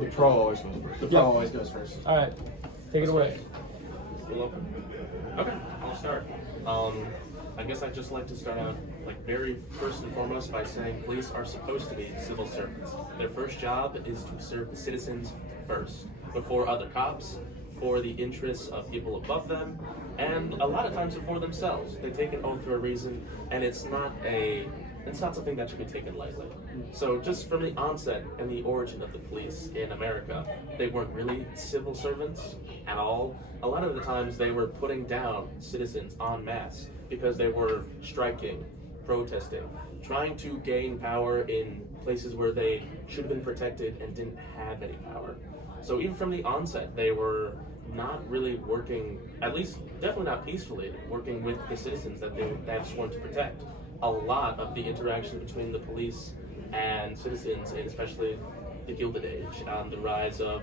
The pro always goes first. The pro always goes first. All right, take it away. Okay, I'll start. I guess I'd just like to start out, like, very first and foremost by saying police are supposed to be civil servants. Their first job is to serve the citizens first, before other cops, for the interests of people above them, and a lot of times before themselves. They take an oath for a reason, and it's not something that should be taken lightly. So just from the onset and the origin of the police in America, they weren't really civil servants at all. A lot of the times they were putting down citizens en masse because they were striking, protesting, trying to gain power in places where they should have been protected and didn't have any power. So even from the onset, they were not really working, at least definitely not peacefully, working with the citizens that they have sworn to protect. A lot of the interaction between the police and citizens, and especially the Gilded Age, the rise of,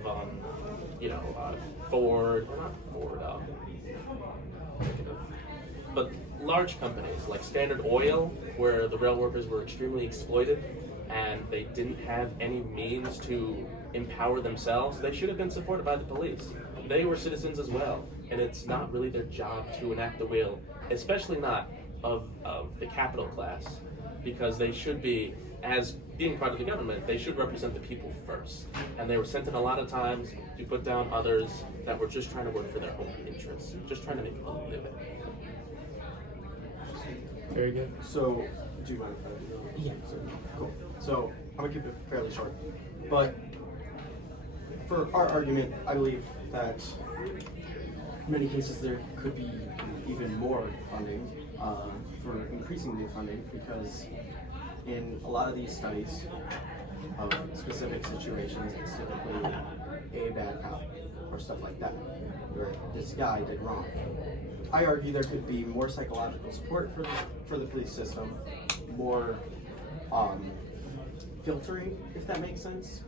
but large companies like Standard Oil, where the rail workers were extremely exploited and they didn't have any means to empower themselves, they should have been supported by the police. They were citizens as well, and it's not really their job to enact the will, especially not of the capital class, because they should be, as being part of the government, they should represent the people first. And they were sent in a lot of times to put down others that were just trying to work for their own interests, just trying to make a living. Very good. So, do you mind if I do that? Yeah. Cool. So, I'm going to keep it fairly short. But for our argument, I believe that in many cases there could be even more funding for increasing the funding, because in a lot of these studies of specific situations, it's typically a bad cop or stuff like that, where this guy did wrong. I argue there could be more psychological support for the police system, more filtering, if that makes sense,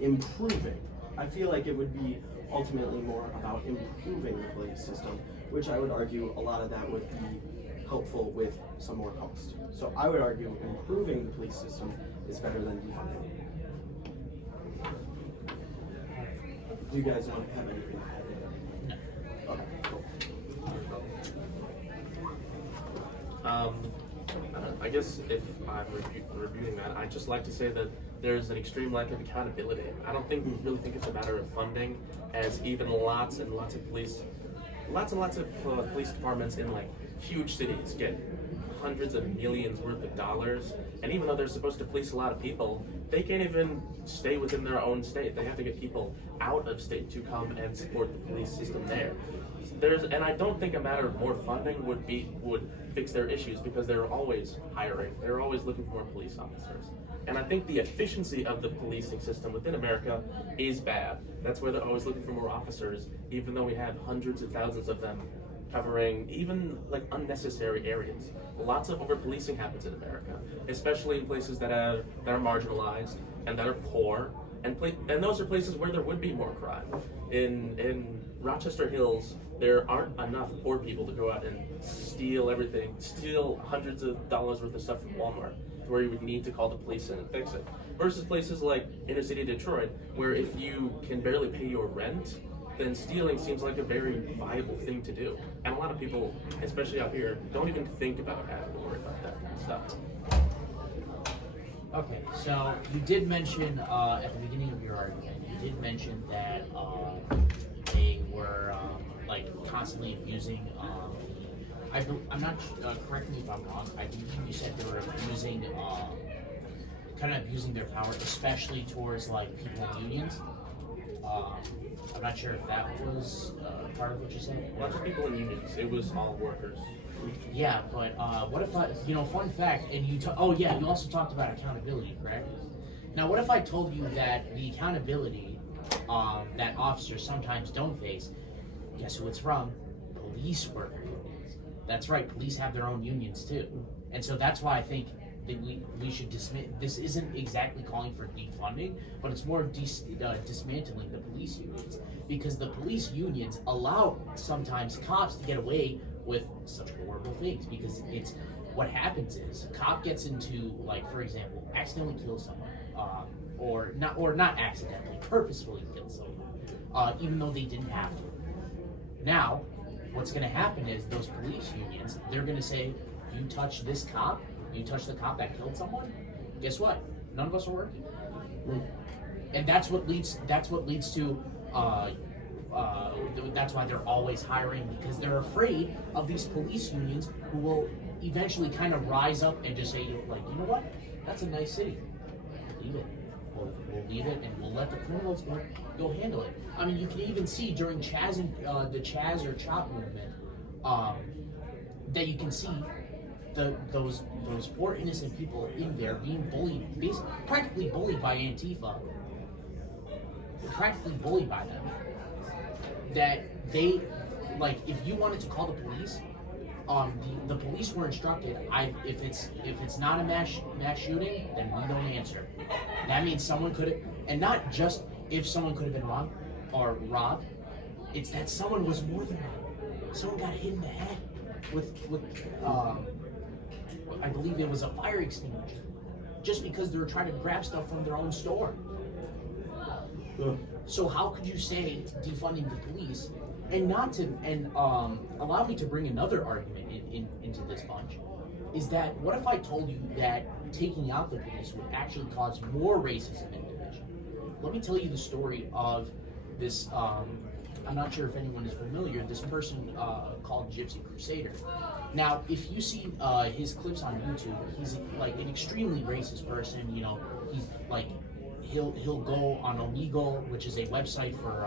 improving. I feel like it would be ultimately more about improving the police system, which I would argue a lot of that would be helpful with some more cost. So I would argue improving the police system is better than defunding. Do you guys want to have anything? No. Okay, cool. I guess if I'm reviewing that, I'd just like to say that there's an extreme lack of accountability. I don't really think it's a matter of funding, as even lots and lots of police departments in like huge cities get hundreds of millions worth of dollars, and even though they're supposed to police a lot of people, they can't even stay within their own state. They have to get people out of state to come and support the police system there. And I don't think a matter of more funding would fix their issues, because they're always hiring. They're always looking for more police officers. And I think the efficiency of the policing system within America is bad. That's why they're always looking for more officers, even though we have hundreds of thousands of them covering even like unnecessary areas. Lots of over-policing happens in America, especially in places that are marginalized and that are poor, and those are places where there would be more crime. In Rochester Hills, there aren't enough poor people to go out and steal everything, steal hundreds of dollars worth of stuff from Walmart, where you would need to call the police in and fix it. Versus places like inner city Detroit, where if you can barely pay your rent, then stealing seems like a very viable thing to do. And a lot of people, especially out here, don't even think about having to worry about that kind of stuff. Okay, so you did mention at the beginning of your argument, you did mention that they were like constantly abusing. I'm not. Correct me if I'm wrong. I think you said they were abusing, kind of abusing their power, especially towards like people in unions. I'm not sure if that was part of what you said. Lots of people in unions. It was all workers. Yeah, but what if fun fact, and you also talked about accountability, correct? Now, what if I told you that the accountability that officers sometimes don't face, guess who it's from? Police workers. That's right, police have their own unions too. And so that's why I think that we should dismiss, this isn't exactly calling for defunding, but it's more dismantling the police unions. Because the police unions allow sometimes cops to get away with such horrible things, because it's what happens is a cop gets into, like, for example, accidentally kills someone, or not accidentally, purposefully killed someone, even though they didn't have to. Now, what's going to happen is those police unions, they're going to say, you touch this cop, you touch the cop that killed someone, guess what? None of us are working. And that's what leads to that's why they're always hiring, because they're afraid of these police unions who will eventually kind of rise up and just say, like, you know what? That's a nice city. Leave it. We'll leave it, and we'll let the criminals go handle it. I mean, you can even see during the Chaz or Chop movement that you can see those poor innocent people in there being bullied, practically bullied by Antifa, practically bullied by them. That they, like, if you wanted to call the police, the police were instructed, if it's not a mass shooting, then we don't answer. That means someone could have, and not just if someone could have been wrong or robbed, it's that someone was more than robbed. Someone got hit in the head with I believe it was a fire extinguisher, just because they were trying to grab stuff from their own store. So how could you say defunding the police, and not to, and allow me to bring another argument into this bunch, is that what if I told you that taking out the police would actually cause more racism and division? Let me tell you the story of this, I'm not sure if anyone is familiar, this person called Gypsy Crusader. Now, if you see his clips on YouTube, he's like an extremely racist person. You know, he's like, he'll go on Omegle, which is a website for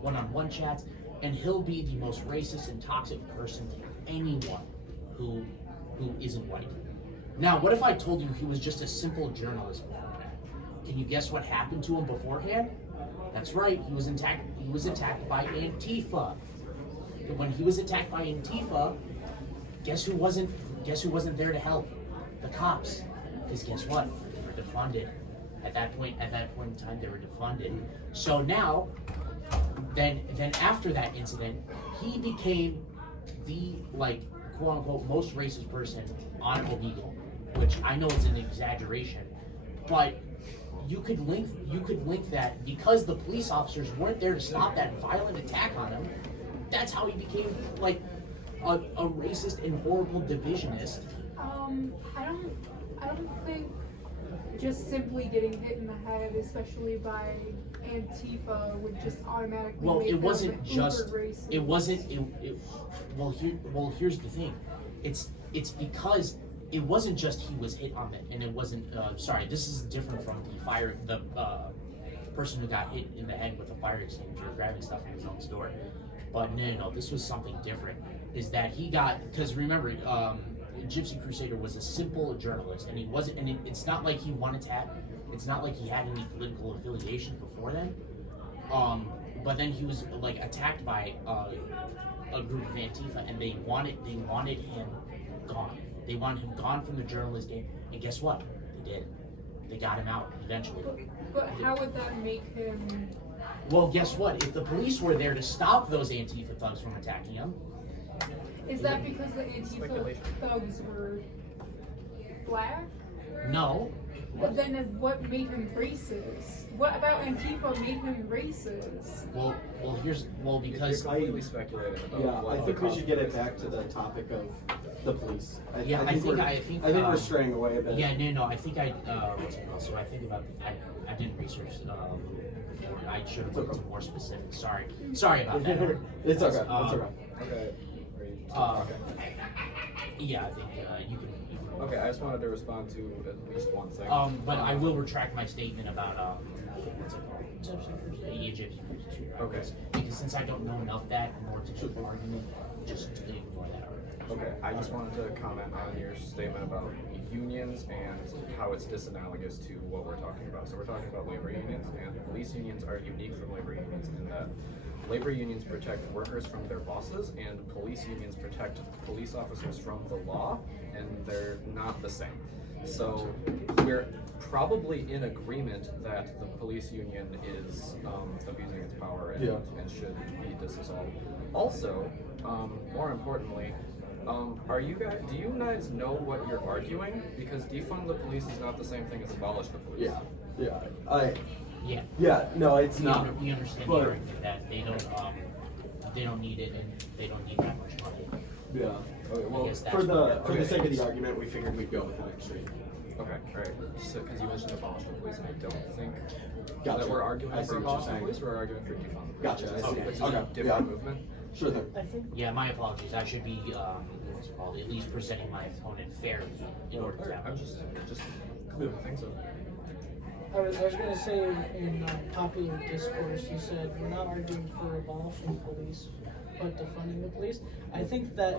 one-on-one chats, and he'll be the most racist and toxic person to anyone who isn't white. Now, what if I told you he was just a simple journalist beforehand? Can you guess what happened to him beforehand? That's right, he was attacked by Antifa. And when he was attacked by Antifa, guess who wasn't there to help? The cops. Because guess what? They were defunded. At that point in time, they were defunded. So now, then after that incident, he became the, like, quote unquote most racist person on Omegle, which I know is an exaggeration, but you could link that because the police officers weren't there to stop that violent attack on him. That's how he became like a racist and horrible divisionist. I don't think just simply getting hit in the head, especially by Antifa, would just automatically make It them wasn't just. uber racist. It wasn't. Here's the thing. It's because it wasn't just he was hit on it, and it wasn't. Sorry, this is different from the person who got hit in the head with a fire extinguisher grabbing stuff from his own store. But no, this was something different. Is that he got, because remember, Gypsy Crusader was a simple journalist, and he wasn't, and it's not like he wanted to have, it's not like he had any political affiliation before then. But then he was like attacked by a group of Antifa, and they wanted him gone. They wanted him gone from the journalist game, and guess what? They did. They got him out eventually. But how would that make him? Well, guess what? If the police were there to stop those Antifa thugs from attacking him, Is that because the Antifa thugs were black? no. But then what made him racist? What about Antifa made him racist? Because You're completely speculating about Yeah, what I think the we should get it cause back to the topic of the police. I think we're we're straying away a bit. Yeah, no, I think what's it called? So I think about, I didn't research, I should have looked into more specifics. Sorry about that. It's okay. It's okay. Okay. Okay. Yeah, I think you can. Okay, I just wanted to respond to at least one thing. But I will retract my statement about what's it called? Egyptian. Okay. Because since I don't know enough that in order to make the argument, just ignore that argument. Okay, I just wanted to comment on your statement about unions and how it's disanalogous to what we're talking about. So we're talking about labor unions, and police unions are unique from labor unions in that labor unions protect workers from their bosses, and police unions protect police officers from the law, and they're not the same. So we're probably in agreement that the police union is abusing its power and should be dissolved. Also, more importantly, do you guys know what you're arguing? Because defund the police is not the same thing as abolish the police. Yeah, no, it's we, not. we understand But- the argument that they don't need it and they don't need that much money. Yeah. Okay, well, guess that's for the what- for the okay. sake of the argument, we figured we'd go with an extreme. Okay, alright. So, because you mentioned abolish the police, and I don't think Gotcha. that we're arguing I see for what you're abolish the saying. police, we're arguing for defund the police. Gotcha, I see. Which is Okay, a different yeah. movement. Sure thing. I think Yeah, my apologies. I should be what's it called? At least presenting my opponent fairly in order to Alright, have. I'm just clear the things up. I was gonna say in popular discourse, you said we're not arguing for abolishing police, but defunding the police. I think that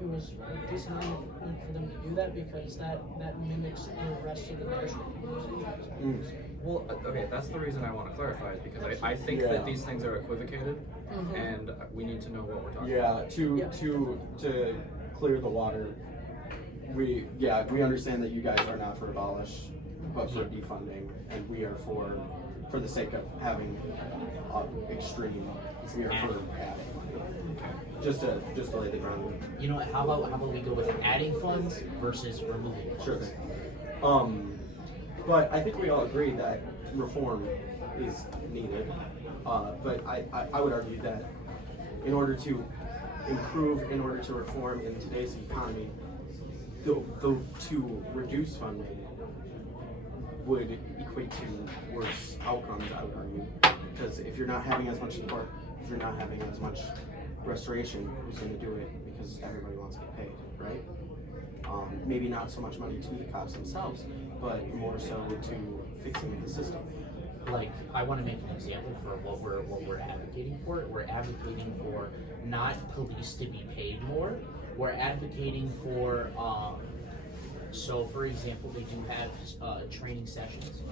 it was a decent argument for them to do that because that mimics the rest of the national Mm. Well, okay, that's the reason I want to clarify is because I think Yeah. that these things are equivocated, Mhm. and we need to know what we're talking Yeah, about. to clear the water. We understand that you guys are not for abolish, but for defunding, and we are for the sake of having extreme. We are for adding money. Just to lay the groundwork. You know what? How about we go with adding funds versus removing funds? Sure thing. But I think we all agree that reform is needed. But I would argue that in order to improve, in order to reform in today's economy, to reduce funding would equate to worse outcomes, I would argue. Because if you're not having as much support, if you're not having as much restoration, who's going to do it? Because everybody wants to get paid, right? Maybe not so much money to the cops themselves, but more so to fixing the system. Like, I want to make an example for what we're advocating for. We're advocating for not police to be paid more. We're advocating for so for example, they do have training sessions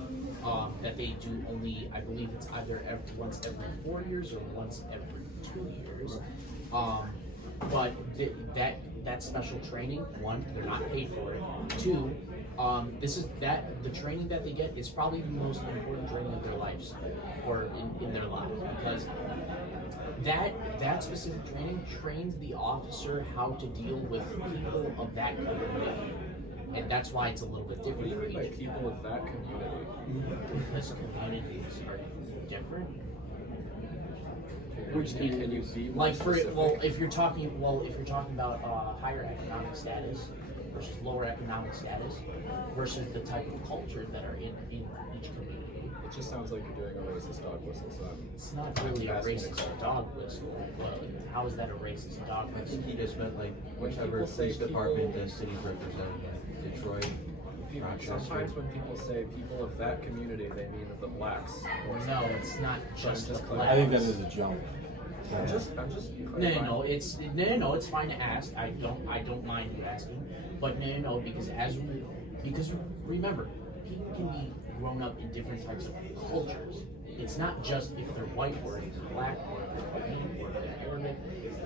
that they do only, I believe it's either once every 4 years or once every 2 years. But that special training, one, they're not paid for it. Two, the training that they get is probably the most important training of their lives, or in their lives, because that specific training trains the officer how to deal with people of that community, and that's why it's a little bit What do different you for mean by each, people of that community? because communities are different. Which Can you be more Like specific? if you're talking about higher economic status versus lower economic status versus the type of culture that are in each community. It just sounds like you're doing a racist dog whistle, so It's not really a Asking racist exactly. dog whistle. But how is that a racist dog I whistle? think he just meant like When whichever people say police department people- the city's representing, like Detroit, Rochester. sometimes when people say people of that community, they mean the blacks. No, it's not just the just blacks. I think that is a jump. I'm just No, it's fine to ask. I don't mind you asking, but no, because remember, people can be grown up in different types of cultures. It's not just if they're white or if they're black or if they're Korean or if they're Arabic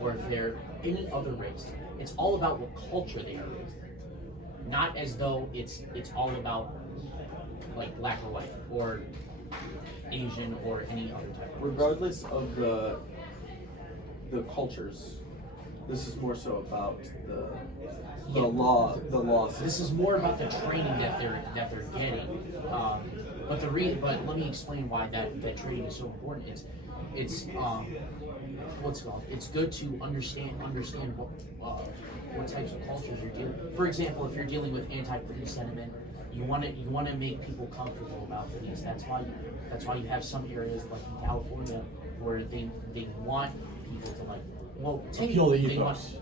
or if they're any other race. It's all about what culture they are raised in. Not as though it's all about like black or white or Asian or any other type of race. Regardless of the cultures, this is more so about the Yeah. law system. This is more about the training that they're getting. But let me explain why that training is so important. It's what's it called? It's good to understand what types of cultures you're dealing with. For example, if you're dealing with anti-police sentiment, you want to make people comfortable about police. That's why you have some areas like in California where they want people to like Appeal the they want, ethos.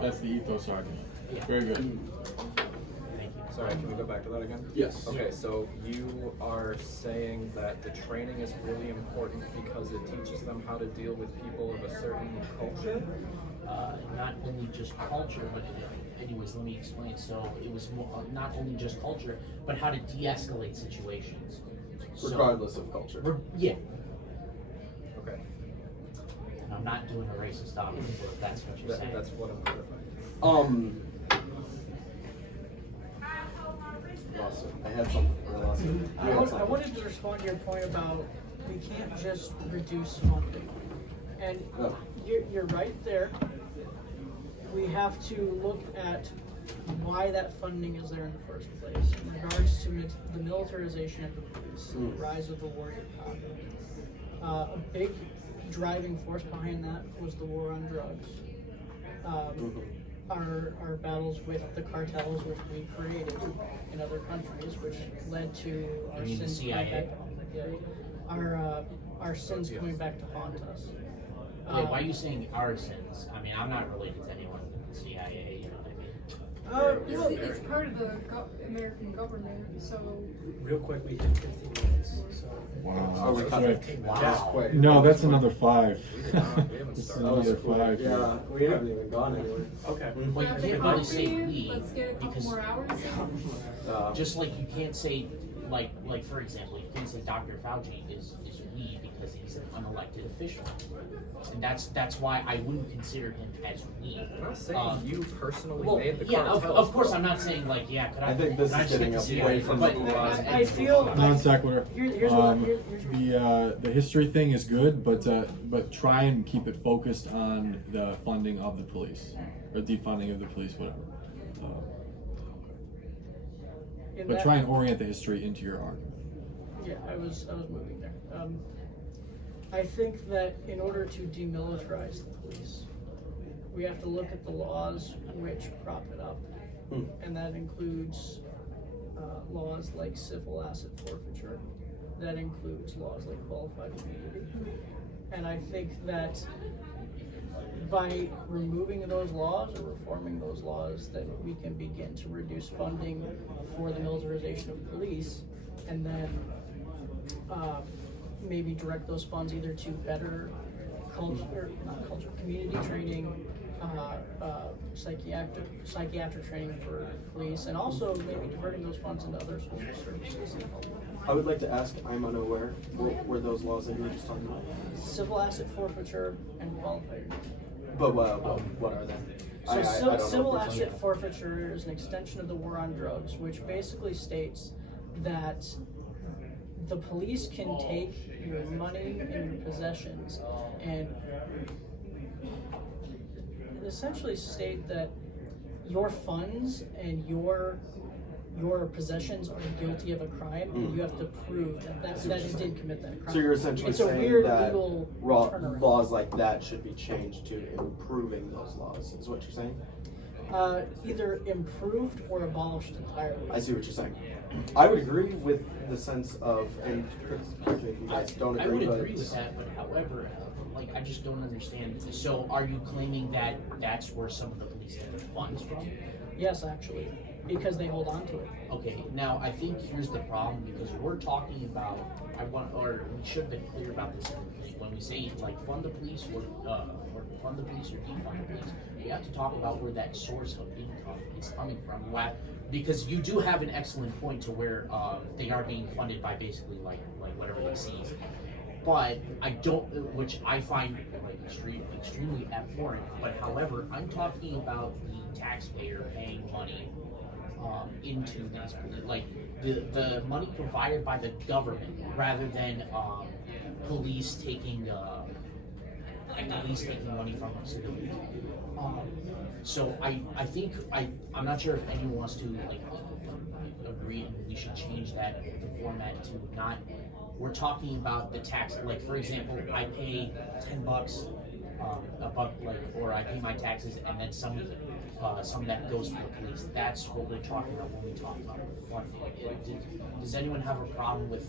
That's the ethos argument. Yeah. Very good. Thank you. Sorry, can we go back to that again? Yes. Okay, so you are saying that the training is really important because it teaches them how to deal with people of a certain culture? Not only just culture, but anyways, let me explain. So it was more, not only just culture, but how to de-escalate situations. So, Regardless of culture. Yeah, Okay, and I'm not doing a racist dog whistle if that's what you're saying. that's what I'm clarifying. Lost it. I had something. I lost it. You had I something. wanted to respond to your point about we can't just reduce funding. And No. you're right there. We have to look at why that funding is there in the first place in regards to the militarization of the police, the rise of the warrior cop. A big driving force behind that was the war on drugs. Our battles with the cartels, which we created in other countries, which led to our mean the sins coming CIA? back. Our sins coming back to haunt us. Wait, why are you saying our sins? I mean, I'm not related to anyone in the CIA, you know what I mean? It's part of the American government, so Real quick, we hit 15 minutes, so. Wow. Are we That's cutting? right. Just quick. No, that's another 5. We haven't This is started. another 5. Yeah, we haven't even gone anywhere. Okay. Well, you Not can't the really say coffee, we, let's get a couple because more hours in. just like you can't say, like for example, you can't say Dr. Fauci is we because he's an unelected official, and that's why I wouldn't consider him as we. I'm not saying you personally Well, made the yeah, cartel. of course, I'm not saying like, yeah, could I? I think this could I is just getting get us the CIA? away from But the laws. I feel Non sequitur. here's what The history thing is good, but try and keep it focused on the funding of the police or defunding of the police, whatever. But try and orient the history into your argument. Yeah, I was moving there. I think that in order to demilitarize the police, we have to look at the laws which prop it up, and that includes laws like civil asset forfeiture. That includes laws like qualified immunity. And I think that by removing those laws or reforming those laws, that we can begin to reduce funding for the militarization of police, and then maybe direct those funds either to better community training, psychiatric training for police, and also maybe diverting those funds into other social services. I would like to ask, I'm unaware, were those laws that you were just talking about? Civil asset forfeiture and qualified immunity. But what are they? So I don't know civil if it's asset forfeiture is an extension of the war on drugs, which basically states that the police can take your money and your possessions and essentially state that your funds and your possessions are guilty of a crime, and you have to prove that you did commit that crime. So you're essentially it's a saying weird that legal turnaround. laws like that should be changed to improving those laws, is what you're saying? Either improved or abolished entirely. I see what you're saying. I would agree with the sense of, and correct me if you guys don't I agree, would but agree with that, but however, like I just don't understand. So, are you claiming that that's where some of the police get their funds from? Yes, actually, because they hold on to it. Okay, now I think here's the problem because we're talking about we should have been clear about this when we say like fund the police or fund the police or defund the police. We have to talk about where that source of income is coming from. Because you do have an excellent point to where they are being funded by basically like whatever they seize. But I don't, which I find like extremely abhorrent. But however, I'm talking about the taxpayer paying money into these, like the money provided by the government rather than police taking money from civilians. So I think I'm not sure if anyone wants to like agree we should change that the format to not. We're talking about the tax, like for example, I pay $10 a buck, like, or I pay my taxes, and then some that goes to the police. That's what we're talking about when we talk about funding. Does anyone have a problem with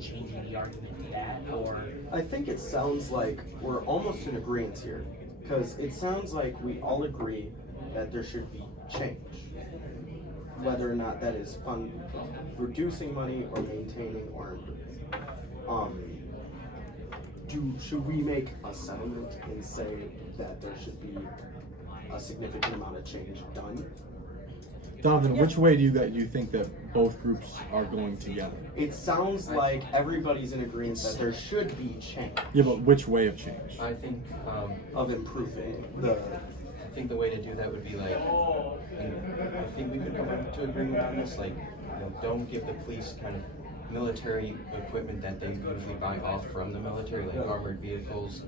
changing the argument to that, or? I think it sounds like we're almost in agreement here, because it sounds like we all agree that there should be change, whether or not that is reducing money or maintaining or improving. Should we make a settlement and say that there should be a significant amount of change done? Donovan, which way do you think that both groups are going together? It sounds like everybody's in agreement that there should be change. Yeah, but which way of change? I think Of improving I think the way to do that would be like, and I think we could come up to agreement on this, like, don't give the police kind of military equipment that they usually buy off from the military, like armored vehicles.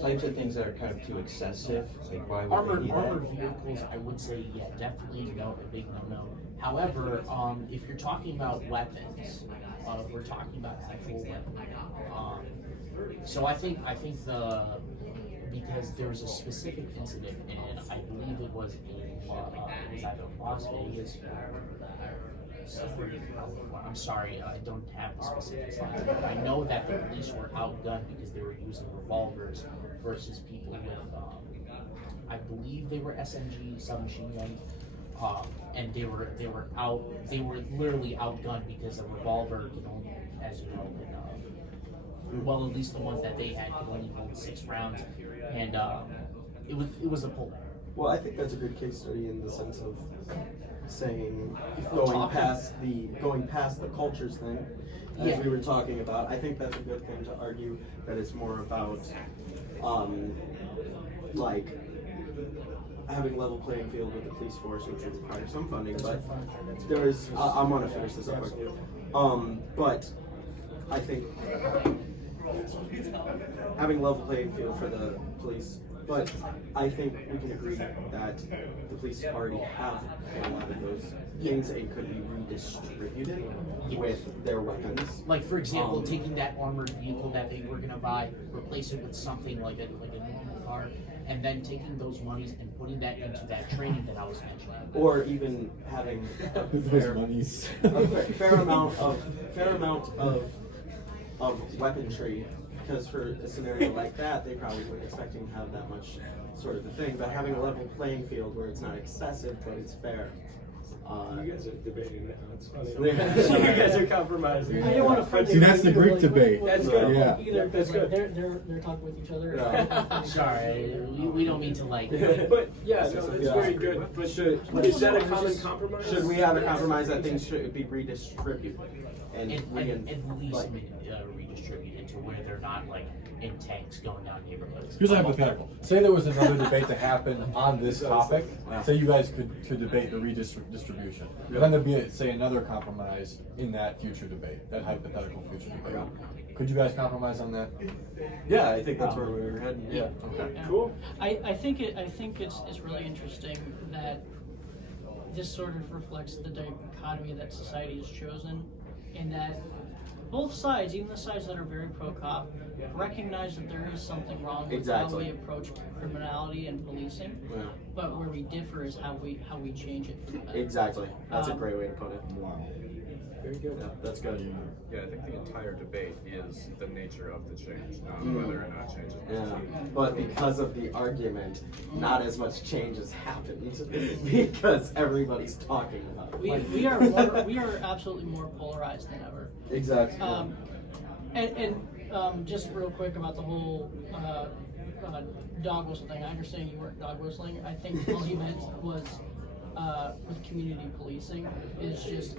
types of things that are kind of too excessive, like why would we need Armored that? vehicles, I would say, yeah, definitely no, a big no-no. However, if you're talking about weapons, we're talking about actual weapons. So I think because there was a specific incident, and I believe it was either Las Vegas or somewhere in California. I'm sorry, I don't have the specifics. I know that the police were outgunned because they were using revolvers versus people with, I believe they were SMG submachine guns, and they were literally outgunned because a revolver can only, as you know, well, at least the ones that they had could only hold 6 rounds, and it was a pull. Well, I think that's a good case study in the sense of saying If we're going talking- past the cultures thing, as Yeah. we were talking about. I think that's a good thing to argue that it's more about like having level playing field with the police force, which would require some funding. But there is, I want to finish this up quick. But I think having level playing field for the police, but I think we can agree that the police already have a lot of those things and could be redistributed with their weapons. Like, for example, taking that armored vehicle that they were gonna buy, replace it with something like a normal car, and then taking those monies and putting that into that training that I was mentioning. Or even having Those monies. a fair amount of weaponry, because for a scenario like that, they probably weren't expecting to have that much sort of a thing. But having a level playing field where it's not excessive but it's fair. You guys are debating now. It's funny. You guys are compromising. I don't want to See, that's the Greek debate. That's good. Yeah. Either That's good. they're talking with each other. Yeah. Sorry, we don't mean to like. But yeah, no, that's very good. But is that a common compromise? Should we have a compromise that things should be redistributed and And at least like, redistributed to where they're not like in tanks going down neighborhoods. Here's a hypothetical. Say there was another debate to happen on this topic. Say you guys could debate the redistribution. And then there'd be, say, another compromise in that future debate, that hypothetical future debate. Could you guys compromise on that? yeah, I think that's where we were heading. Yeah. Okay. Yeah. Cool. I think it's really interesting that this sort of reflects the dichotomy that society has chosen, in that both sides, even the sides that are very pro-cop, recognize that there is something wrong with how we approach criminality and policing. Yeah. But where we differ is how we change it for the better. Exactly. That's a Um, great way to put it. Very good. Yeah, that's good. Yeah, I think the entire debate is the nature of the change, not Mm. whether or not change is Yeah, necessary. but because of the argument, not as much change has happened because everybody's talking about it. We are absolutely more polarized than ever. Exactly. Just real quick about the whole dog whistle thing. I understand you weren't dog whistling. I think all he meant was with community policing is just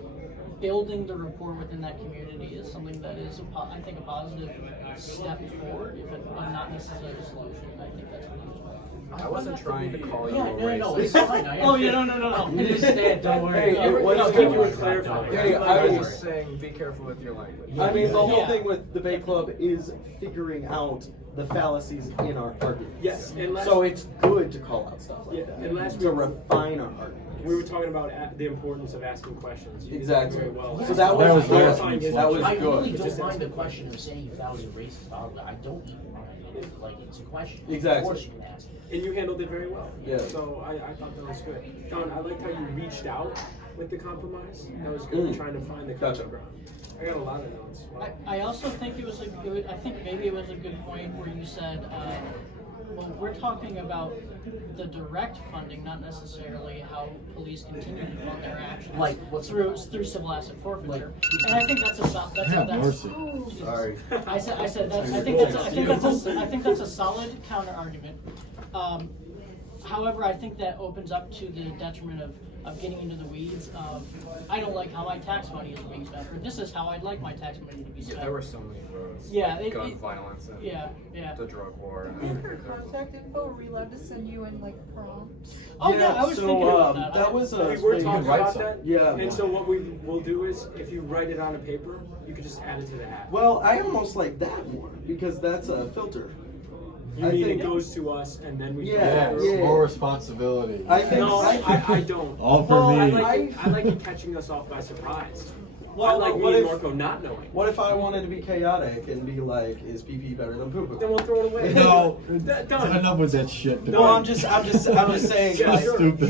building the rapport within that community is something that is I think a positive step forward, but not necessarily a solution. I think that's what he was about. I wasn't trying to call you Yeah, a no, racist. it's fine. I Oh yeah, no. You understand? Don't worry. Hey, What's what's good? good? You were clarifying. Hey, I I was was just saying, be careful with your language. I mean, the whole Yeah. thing with Debate Club is figuring out the fallacies in our arguments. Yes, and last, So it's good to call out stuff like Yeah, that. and last to week- refine our arguments. we were talking about the importance of asking questions. You did Exactly. very well. So that That was was clarifying good. his That was I good. really Just don't mind ask the it. question of saying if that was a racist dog. I don't even mind it. Like, it's a question. Exactly. Of course you can ask it. And you handled it very well. Yeah. So I thought that was good. Don, I liked how you reached out with the compromise. That was good. Trying to find the common Gotcha. ground. I got a lot of notes. Wow. I also think I think maybe it was a good point where you said, well, we're talking about the direct funding, not necessarily how police continue to fund their actions, Like, what's- through civil asset forfeiture. Like- And I think that's Yeah, mercy. Sorry. I said that. I think that's a solid counter argument. However, I think that opens up to the detriment of getting into the weeds of, I don't like how my tax money is being spent, or this is how I'd like my tax money to be spent. Yeah, there were so many roads. Yeah, Gun violence and yeah. the drug war. For contact info, are we allowed to send you in like prompts? Oh yeah, I was thinking about that. That was a. We were thing. talking write about some. that. Yeah. And so what we will do is, if you write it on a paper, you could just add it to the app. Well, I almost like that more because that's a filter. You I mean think- it goes to us and then we Yeah, filter? Yes, yeah. more responsibility. I think- No, I don't. All for I me. like it catching us off by surprise. Well, I like what me and if- Marco not knowing. What if I wanted to be chaotic and be like, is PP better than poo Then poo? we'll throw it away. No, Done. enough with that shit. Well, I'm just saying. Yeah, like, sure. Stupid.